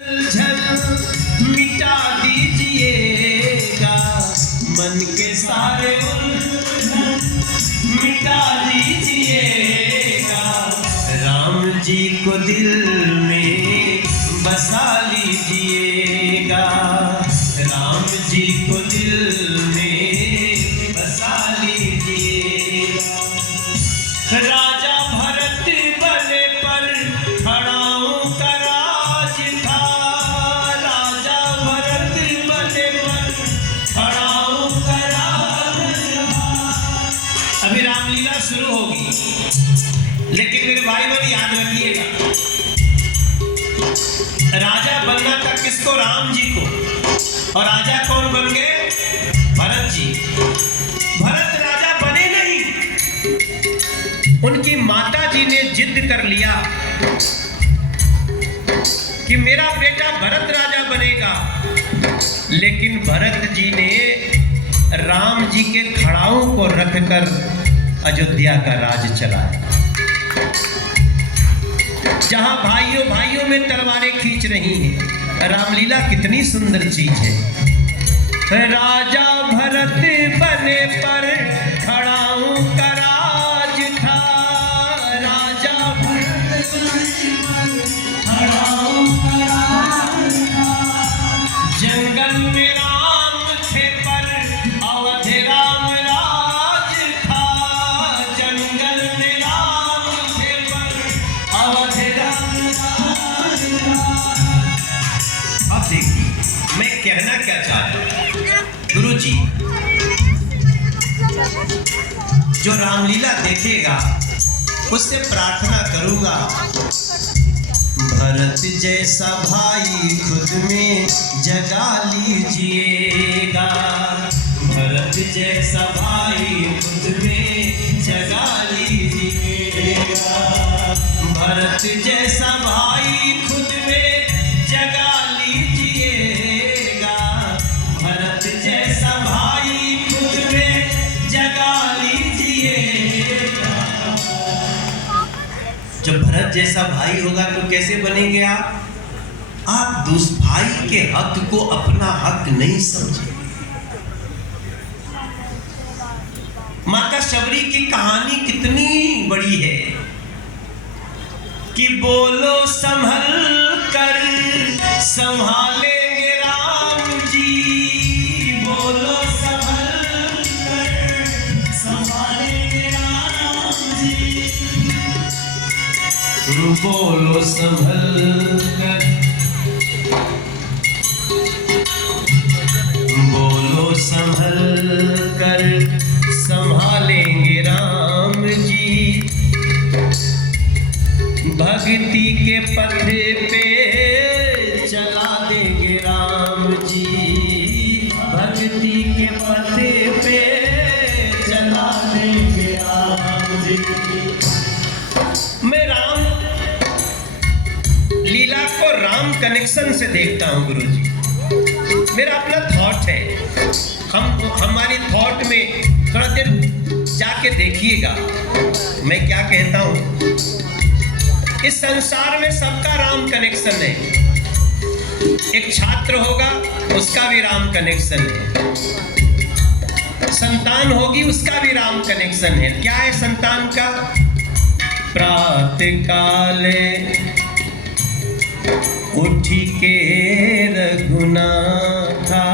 उलझन मिटा दीजिएगा, मन के सारे उलझन मिटा दीजिएगा। राम जी को दिल में बसा लीजिएगा, राम जी को दिल में बसा लीजिएगा। राजा भरत बने पर खड़ाऊं का राज था, राजा भरत बने पर खड़ाऊं का राज था। अभी रामलीला शुरू होगी, लेकिन मेरे भाई बहन याद रखिएगा, राजा बनना था किसको? राम जी को। और राजा कौन बन गए? भरत जी। भरत राजा बने नहीं, उनकी माता जी ने जिद कर लिया कि मेरा बेटा भरत राजा बनेगा। लेकिन भरत जी ने राम जी के खड़ाओं को रखकर अयोध्या का राज चलाया। जहां भाइयों भाइयों में तलवारें खींच रही हैं। रामलीला कितनी सुंदर चीज है। राजा भरत बने पर खड़ाऊं का राज था, राजा भरत बने पर खड़ाऊं का राज था। जंगल में राम थे पर अवध राम राज था, जंगल में राम थे पर अवध राम राज था। अब देखिए मैं कहना क्या चाहता हूं। गुरु जी, जो रामलीला देखेगा उससे प्रार्थना करूंगा, भरत जैसा भाई खुद में जगा लीजिएगा, भरत जैसा भाई खुद में जगा लीजिएगा, भरत जैसा भाई खुद में जगा लीजिएगा, भरत जैसा भाई खुद में जगा लीजिएगा। जब भरत जैसा भाई होगा तो कैसे बनेंगे आप? आप दूसरे भाई के हक को अपना हक नहीं समझेंगे। माता शबरी की कहानी कितनी बड़ी है कि बोलो संभल कर संभालेंगे राम जी, बोलो संभल कर संभालेंगे राम जी, बोलो संभल कर, बोलो संभल कर संभालेंगे राम जी। भक्ति के पथ पे चला देंगे राम जी, भक्ति के पथ पे चला देंगे राम जी। मैं राम लीला को राम कनेक्शन से देखता हूं गुरु जी। मेरा अपना थॉट है, हमारी थॉट में थोड़ा देर जाके देखिएगा मैं क्या कहता हूं। इस संसार में सबका राम कनेक्शन है। एक छात्र होगा उसका भी राम कनेक्शन है, संतान होगी उसका भी राम कनेक्शन है। क्या है संतान का? प्रातः काले उठी के रघुनाथा,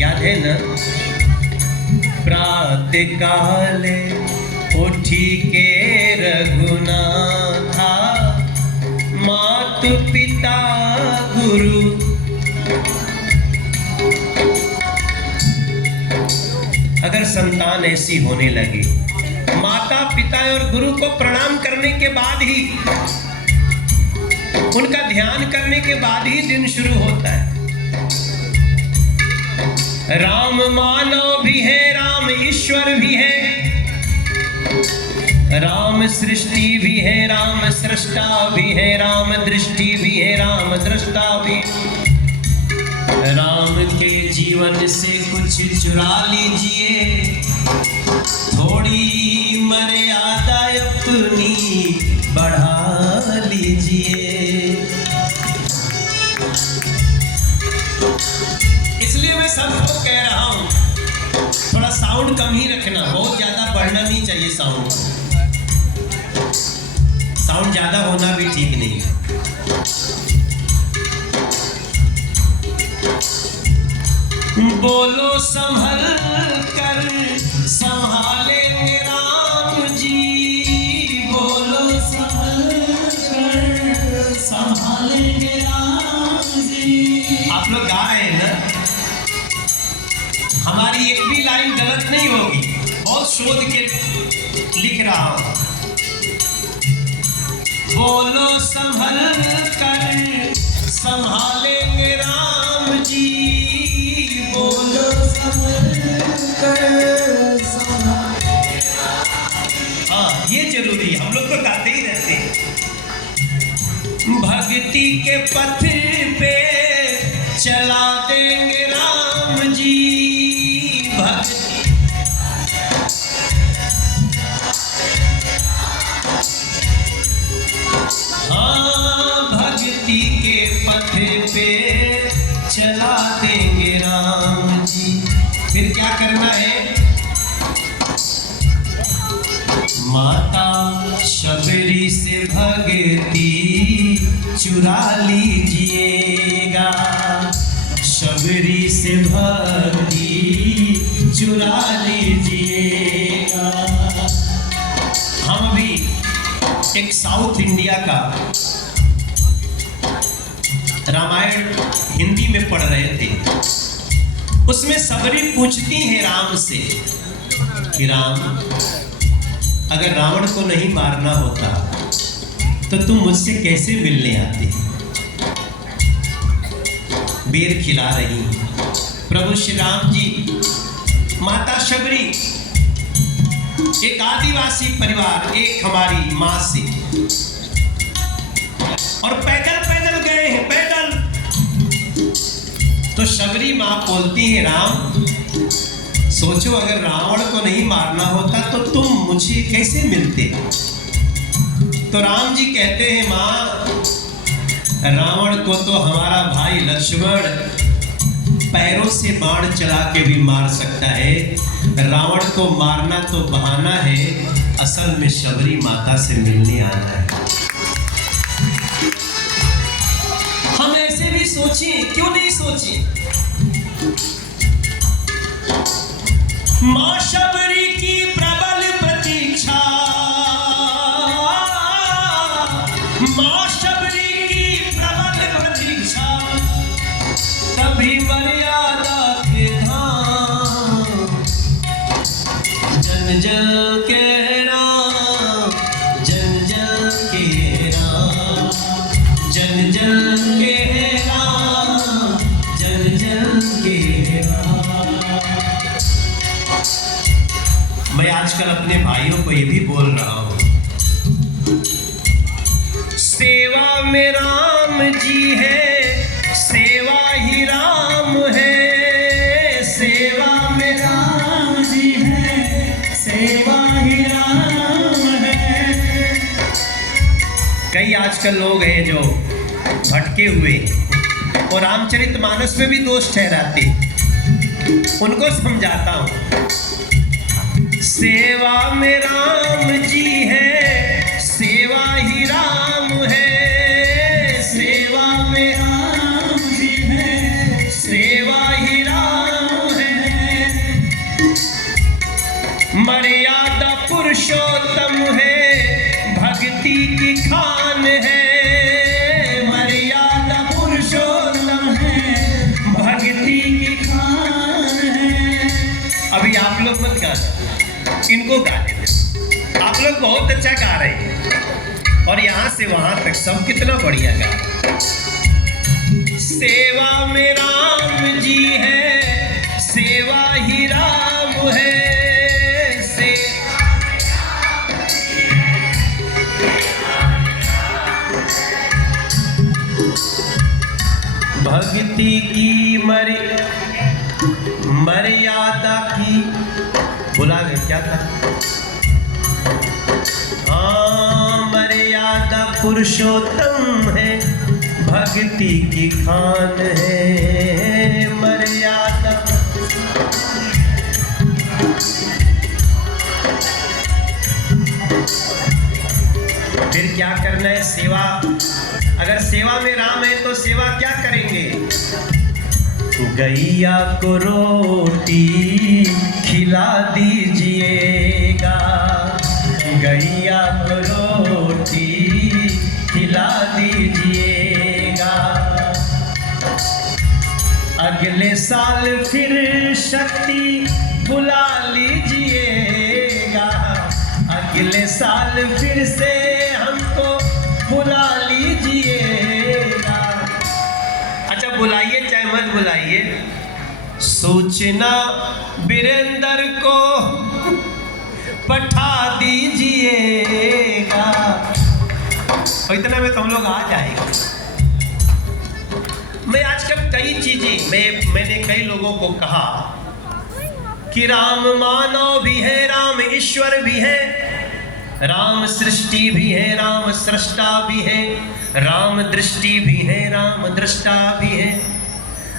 याद है ना? प्रातः काले उठी के रघुनाथा, मातु पिता गुरु, अगर संतान ऐसी होने लगे, माता पिता और गुरु को प्रणाम करने के बाद ही, उनका ध्यान करने के बाद ही दिन शुरू होता है। राम मानव भी है, राम ईश्वर भी है, राम सृष्टि भी है, राम सृष्टा भी है, राम दृष्टि भी है, राम दृष्टा भी। राम के जीवन से कुछ चुरा लीजिए, थोड़ी मर्यादा अपनी बढ़ा लीजिए। सबको कह रहा हूँ, थोड़ा साउंड कम ही रखना, बहुत ज्यादा बढ़ना नहीं चाहिए साउंड। साउंड ज्यादा होना भी ठीक नहीं। बोलो संभल कर संभालेंगे राम जी, बोलो संभल कर संभालेंगे राम जी। आप लोग गा रहे हैं ना, हमारी एक भी लाइन गलत नहीं होगी, बहुत शोध के लिख रहा हूं। बोलो संभल कर संभालेंगे राम जी, बोलो संभल कर संभालेंगे। हाँ, ये जरूरी, हम लोग तो गाते ही रहते हैं। भक्ति के पथ पे चला देंगे राम जी, भक्ति के पथ पे चला देंगे राम जी। फिर क्या करना है? माता शबरी से भक्ति चुरा लीजिएगा, शबरी से भक्ति चुरा लीजिएगा। हम भी एक साउथ इंडिया का रामायण हिंदी में पढ़ रहे थे, उसमें सबरी पूछती है राम से कि राम, अगर रावण को नहीं मारना होता तो तुम मुझसे कैसे मिलने आते? बेर खिला रही प्रभु श्री राम जी। माता शबरी एक आदिवासी परिवार, एक हमारी माँ से, और पैदल पैदल गए हैं, पैदल। तो शबरी माँ बोलती है राम, सोचो अगर रावण को नहीं मारना होता तो तुम मुझे कैसे मिलते? तो राम जी कहते हैं माँ, रावण को तो हमारा भाई लक्ष्मण पैरों से बाण चला के भी मार सकता है, रावण को मारना तो बहाना है, असल में शबरी माता से मिलने आना है। हम ऐसे भी सोचें, क्यों नहीं सोचें? मां शबरी की प्रबल प्रतीक्षा, मां शबरी की प्रबल प्रतीक्षा, तभी मर्यादा के धाम, जन जन के राम, जन जन के राम, जन जन के राम, जन जन के राम। मैं आजकल अपने भाइयों को ये भी बोल रहा हूं, सेवा में राम जी है, सेवा ही राम है, सेवा में राम जी है, सेवा ही राम है। कई आजकल लोग हैं जो भटके हुए और रामचरितमानस में भी दोष ठहराते, उनको समझाता हूं। सेवा में राम जी है, सेवा ही राम है, सेवा में राम जी है, सेवा ही राम है। मर्यादा पुरुषोत्तम है, भक्ति की खान है, मर्यादा पुरुषोत्तम है, भक्ति की खान है। अभी आप लोग मत गाना, इनको गाने दे। आप लोग बहुत अच्छा गा रहे हैं और यहां से वहां तक सब कितना बढ़िया गा रहे हैं। सेवा में राम जी है, सेवा ही राम है, भक्ति की मर्यादा की, भुला गए क्या था? हाँ, मर्यादा पुरुषोत्तम है, भक्ति की खान है, मर्यादा फिर क्या करना है? सेवा। अगर सेवा में राम है तो सेवा क्या करेंगे? गैया को रोटी खिला दीजिएगा, गैया को रोटी खिला दीजिएगा। अगले साल फिर शक्ति बुला लीजिएगा, अगले साल फिर से हमको बुला लीजिएगा। अच्छा, बुलाइए चाहे मत बुलाइए, सूचना वीरेंद्र को पठा दीजिएगा। इतना में तो हम लोग आ जाएंगे। मैं आजकल कई चीजें मैंने कई लोगों को कहा कि राम मानव भी है, राम ईश्वर भी है, राम सृष्टि भी है, राम सृष्टा भी है, राम दृष्टि भी है, राम दृष्टा भी है,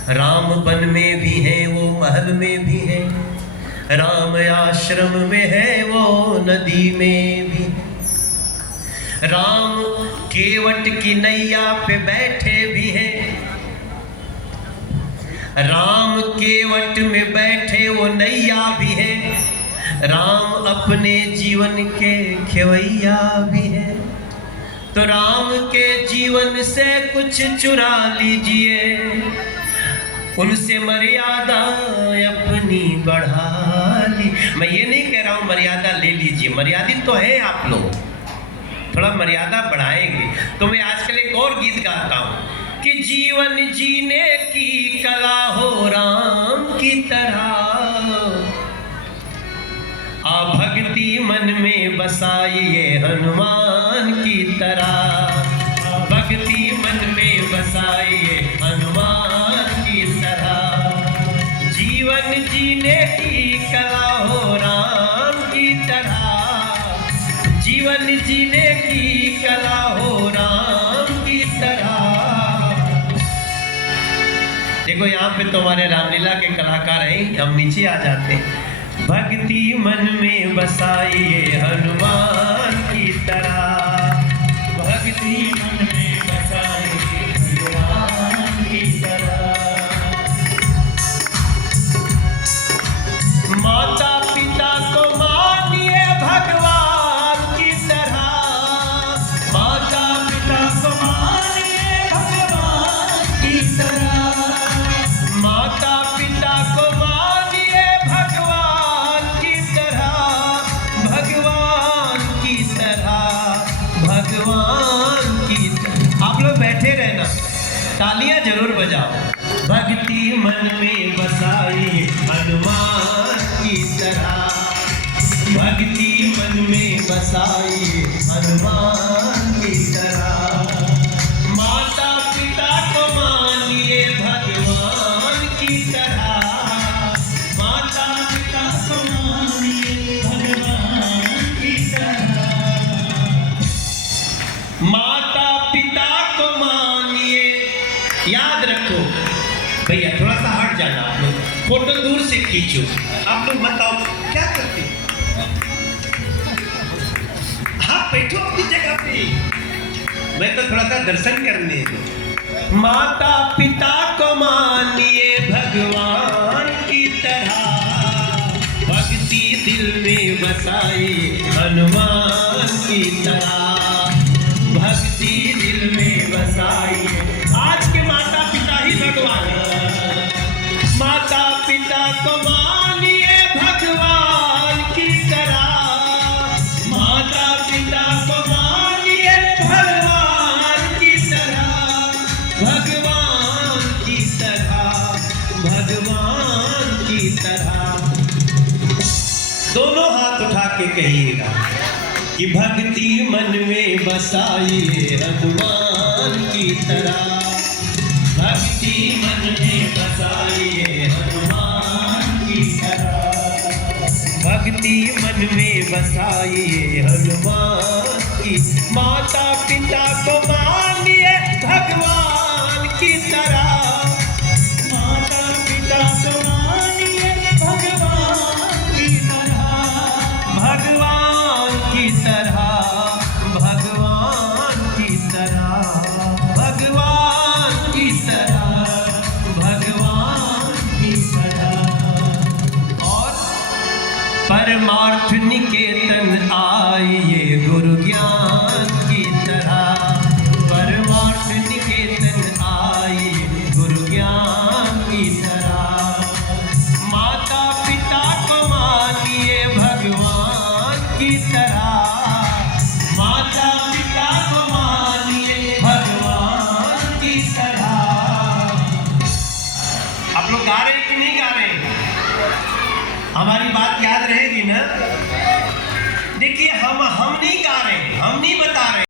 राम वन में भी है, वो महल में भी है, राम आश्रम में है, वो नदी में भी है, राम केवट की नैया पे बैठे भी है, राम केवट में बैठे वो नैया भी है, राम अपने जीवन के खेवैया भी है। तो राम के जीवन से कुछ चुरा लीजिए, उनसे मर्यादा अपनी बढ़ा ली। मैं ये नहीं कह रहा हूँ मर्यादा ले लीजिए, मर्यादित तो है आप लोग, थोड़ा मर्यादा बढ़ाएंगे। तो मैं आजकल एक और गीत गाता हूँ कि जीवन जीने की कला हो राम की तरह, आ भक्ति मन में बसाइए हनुमान की तरह, भक्ति मन में बसाइए हनुमान की तरह। जीवन जीने की कला हो राम की तरह, जीवन जीने की कला हो राम की तरह। देखो यहाँ पे तुम्हारे रामलीला के कलाकार हैं, हम नीचे आ जाते हैं। भक्ति मन में बसाइए हनुमान की तरह, भक्ति मन में बसाइए हनुमान की तरह। माता पिता को मानिए भगवान की तरह, माता पिता को मानिए भगवान की तरह, माता पिता को मानिए भगवान की तरह, भगवान की तरह, भगवान की तरह। आप लोग बैठे रहना, तालियां जरूर बजाओ। भक्ति मन में बसाइए हनुमान की तरह, भक्ति मन में बसाइए हनुमान की तरह। माता पिता को मानिए भगवान की तरह, माता पिता को मानिए भगवान की तरह। माता पिता को मानिए, याद रखो भैया, थोड़ा सा हट जाना आप लोग, फोटो दूर से खींचो। आप लोग बताओ क्या करते? हाँ बैठो अपनी जगह पे, मैं तो थोड़ा सा दर्शन करने दो। माता पिता को मानिए भगवान की तरह, भक्ति दिल में बसाइए हनुमान की तरह, भक्ति दिल में बसाइए। आज के माता पिता ही भगवान है, माता पिता को मानिए भगवान की तरह, माता पिता को मानिए भगवान की तरह, भगवान की तरह, भगवान की तरह। दोनों हाथ उठा के कहिएगा कि भक्ति मन में बसाइए हनुमान की तरह, भक्ति मन में बसाइए हनुमान की तरह, भक्ति मन में बसाइए हनुमान की। माता पिता को मानिए भगवान की तरह, माता पिता को मानिए भगवान की तरह, भगवान की तरह, भगवान भगवान की तरह, भगवान की तरह। और परमार्थ निकेतन आइए गुरु ज्ञान की तरह, परमार्थ निकेतन आइए गुरु ज्ञान की तरह। माता पिता को मानिए भगवान की तरह, माता पिता को मानिए भगवान की तरह। आप लोग गा रहे हैं कि नहीं गा रहे? हमारी बात याद